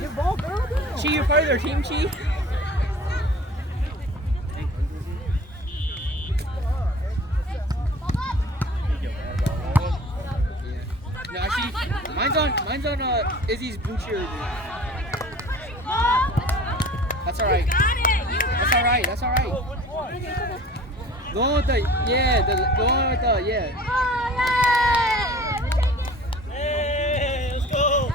Give ball, girl. Chi, you're part of their team, Chi? No, actually, mine's on Izzy's blue cheer. That's alright. That's alright. That's alright. The one with the yeah. Hey, let's go.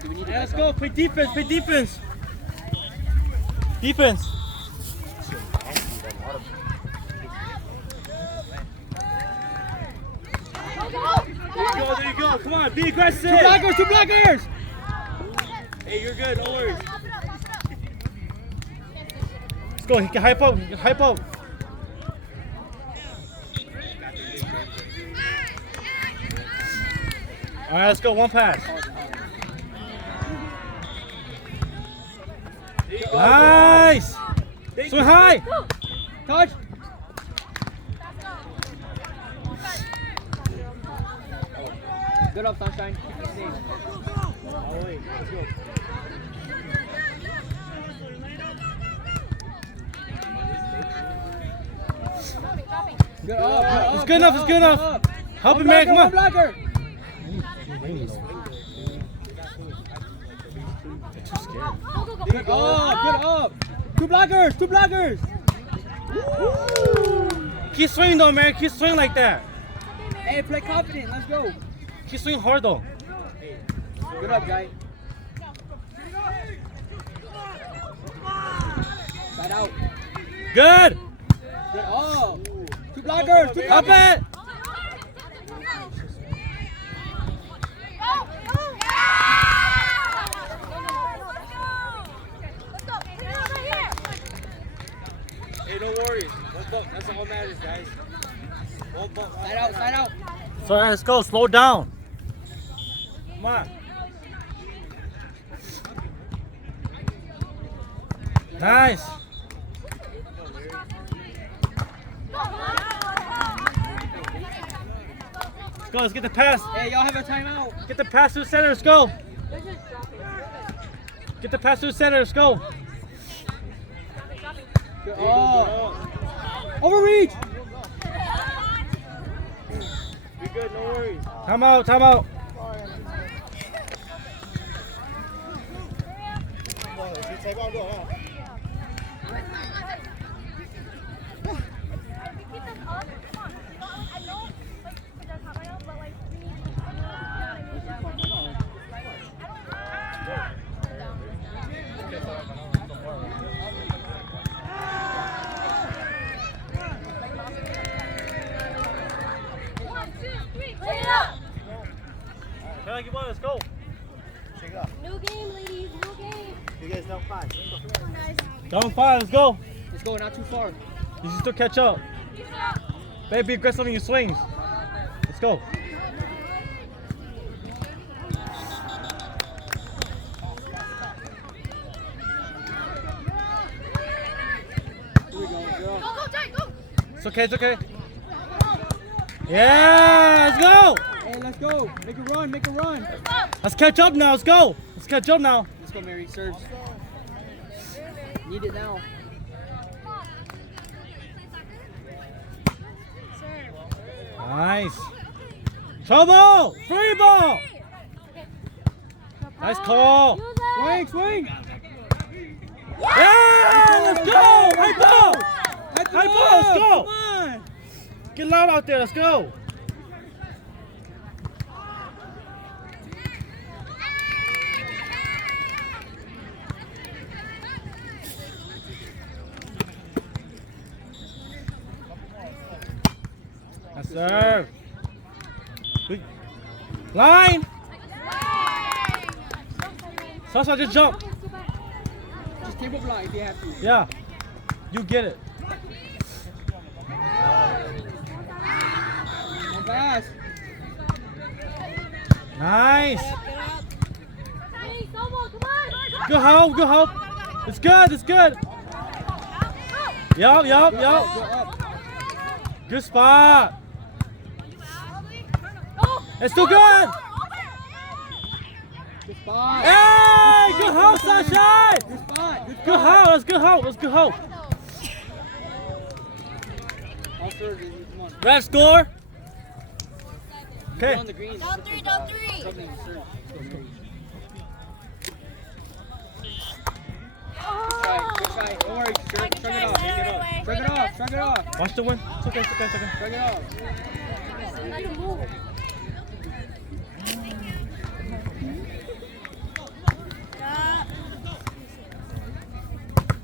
Do we need to Let's go. Play defense. Play defense. Defense. There you go. Come on, be aggressive. Two blockers. Hey, you're good. No worries. Let's go. He can hype up. All right, let's go. One pass. Nice. Swing high. Touch. Good up, Sunshine. Keep it safe. Good up. It's good enough. Help him, man. Come on. Blocker. Good up. Two blockers. Keep swinging though, man. Keep swinging like that. Hey, play confident. Let's go. Keep swinging hard though. Good up, guy. Side out. Good. Good up. Two blockers. Up it. Hey, no worries. One bump. That's all that matters, guys. One bump. Side out. So let's go. Slow down. Come on. Nice. Let's go. Let's get the pass. Hey, y'all have a timeout. Get the pass to the center. Let's go. Get the pass to the center. Let's go. Good up. Overreach. You're good. No worries. Time out. Let's go. New game, ladies. New game. You guys down 5. Down 5. Let's go. Let's go. Not too far. You should still catch up. Baby, be aggressive in your swings. Let's go. It's okay. Yeah, let's go. Hey, let's go. Make a run. Let's catch up now. Let's go. Let's go, Mary. Serves. Need it now. Nice. Trouble. Free ball. Nice call. Swing. Yeah, let's go. High ball. Let's go. Come on. Get loud out there. Let's go. Yes, sir. Line. Sasha, just jump. Just table block if you have to. Yeah. You get it. One pass. Nice. Good help. It's good. Yup. Go up. Good spot. It's too good. Good spot. Hey, good hold, Sunshine. Good spot. Good hold. That's good hold. That's good hold. All serve, Izzy. Come on. Red score. Get Okay. on the green. Down three, down three. Something serve. Good try. Don't worry. Shrug it off. Shrug it off. Shrug it off. Shrug it off. Watch the win. It's okay. It's okay. It's okay. Shrug it off.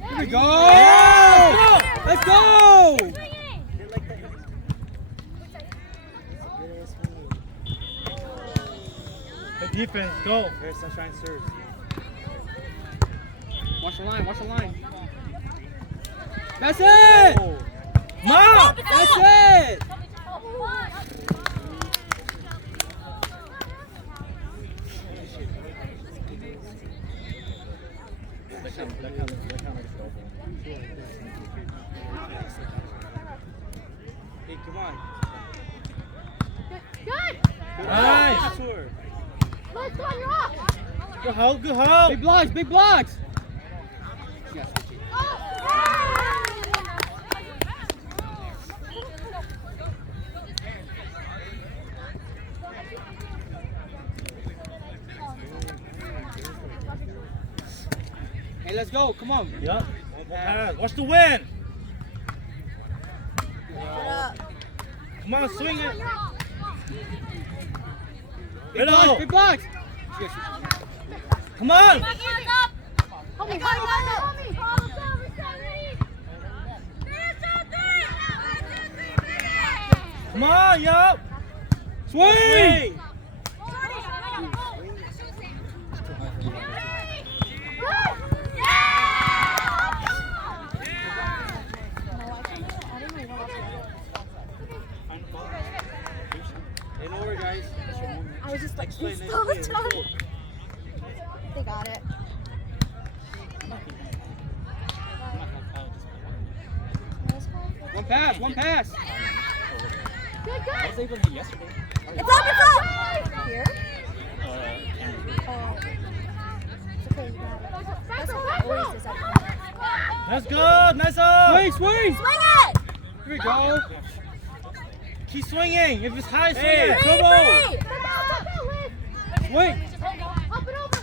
Here we go! Yeah! Let's go! Good defense. Go. There's Sunshine serves. Watch the line, watch the line. That's it! Oh. Mom. That's it! Hey, come on. Good. Nice. Tour. Let's go, you're up. Good hold. Good hold. Big blocks, big blocks! Yes, hey, let's go, come on. Yup. Watch the win. Come on, swing it. Big blocks, big blocks! Yes, Come on. Help me, help me. Come on, yup. swing! Hey, don't worry, guys. I was just like, Explain this it. all the time. They got it. One pass, one pass! Good, good. I was able to yesterday. It's up. Here? Oh. It's okay, you got it. That's what always is up. That's good. Nice up. Swing, swing! Swing it! Here we go. Keep swinging. If it's high, swing Hey, it. come on! Three! Swing! Up and over!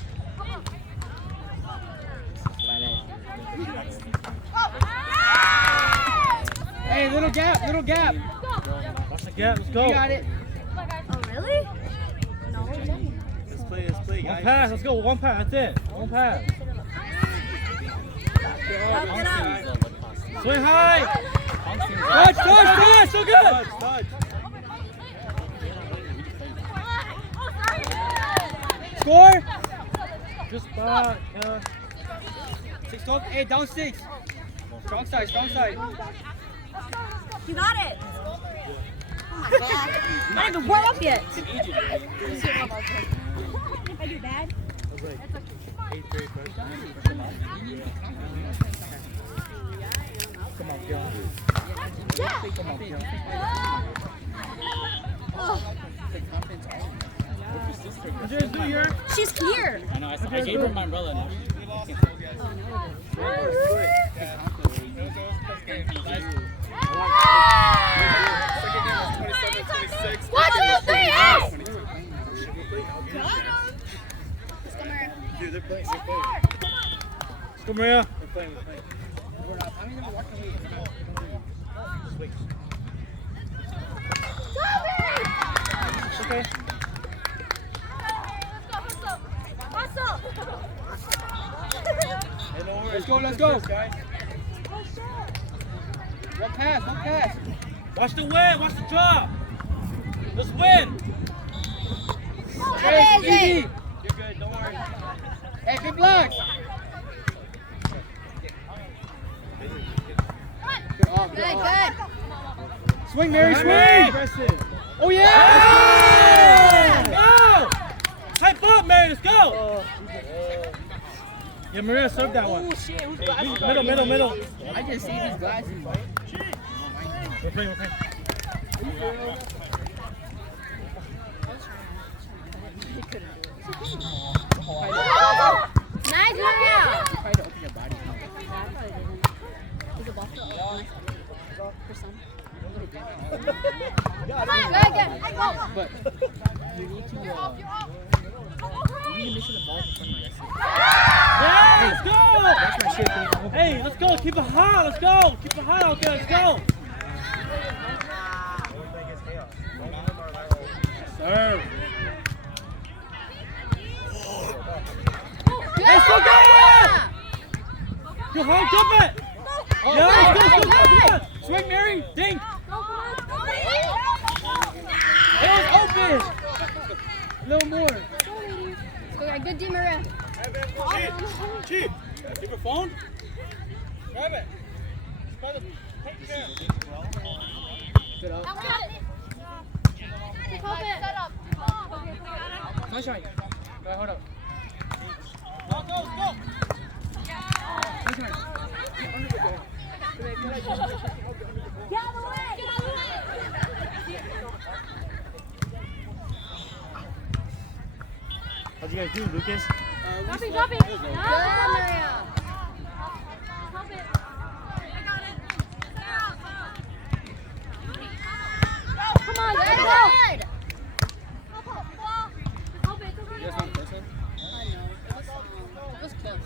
Hey, little gap, little gap. Watch the gap. Let's go. You got it. Oh, really? No, Jenny. Let's play, One guys. pass. Let's go. One pass. That's it. One pass. Get up. Swing high. Touch, touch, touch! So good! Touch. Score! Good spot. 6 12. Hey, down 6. Strong side, strong side. You got it. Oh my god. I didn't even warm up yet. If I do bad. That's like 8th grade freshman. Come on, Gil. Yeah. Come on, Gil. Oh, What's yours do here? she's here. I know, I gave her my umbrella now. One, two, three, hey! Dude, they're playing. Let's go, Maria. We're playing. Okay. Hey, don't worry. Let's go, let's go. Guys. One pass, one pass. Watch the win. Watch the drop. Let's win. Hey, easy. You're good, don't worry. Hey, big blocks. Good, Good, good. Swing, Mary, swing. Aggressive. Oh, yeah! Go! Hype up, Mary. Let's go. Yeah, Maria, serve that one. Middle. I just see these glasses. We're playing. Yeah, let's go! That's my shit, dude. Hey, let's go. Keep it hot. Let's go. Keep it hot out there. Let's go. Serve. Let's go, get it! Go home, jump it! Yeah, let's go, come on! Swing, Mary! Dink! It was open! A little more. Good D, Maria. Chief! Keep your phone? Grab it. Sit up. Sunshine. Right, hold up. Go, go, go! Sunshine. Get out of the way! How'd you guys do, Lucas? Drop it, drop it. Good, Maria. Help it. Come on, let's go. Help it. You guys want the first one? I know. It was close.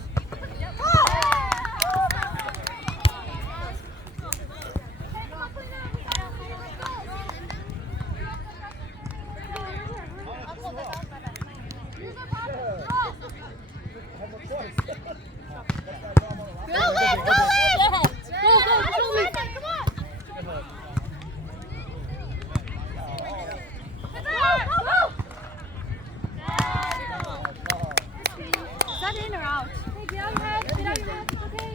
Is that in or out? Hey, get out your head. Get out your head. It's okay.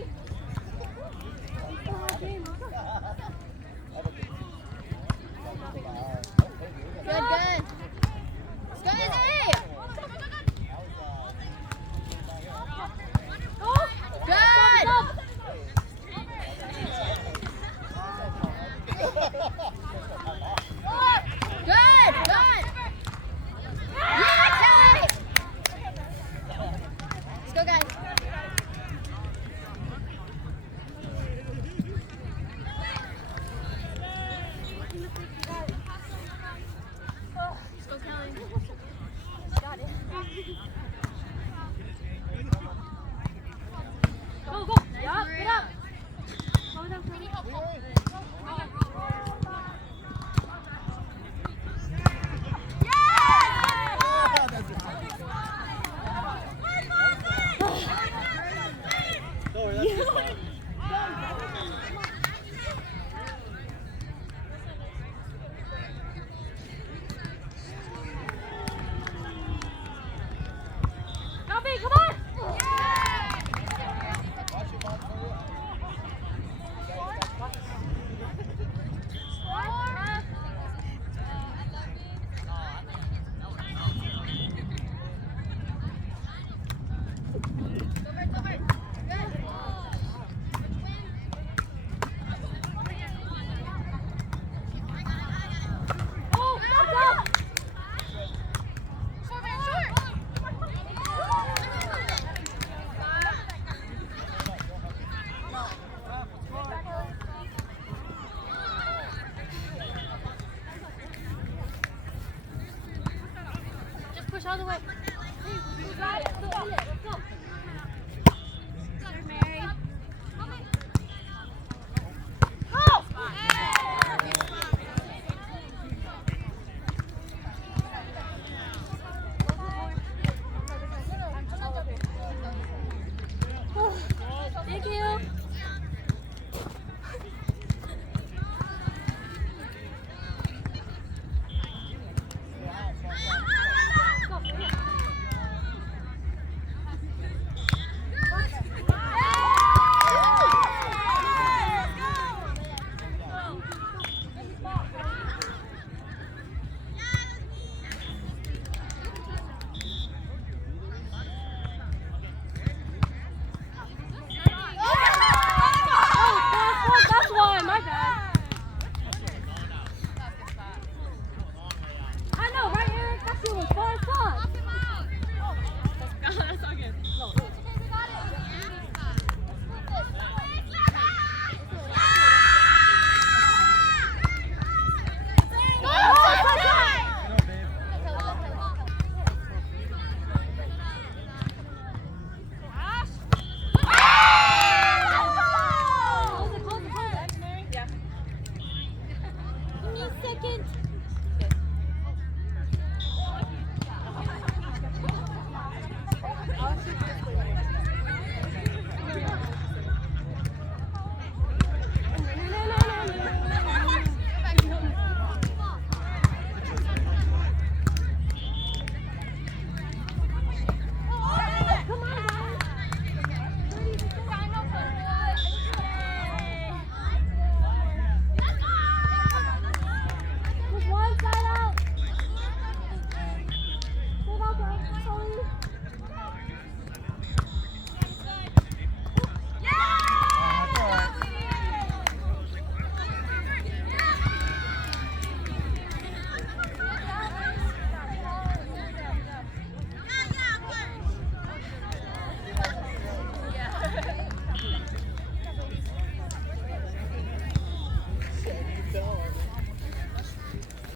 Good, good.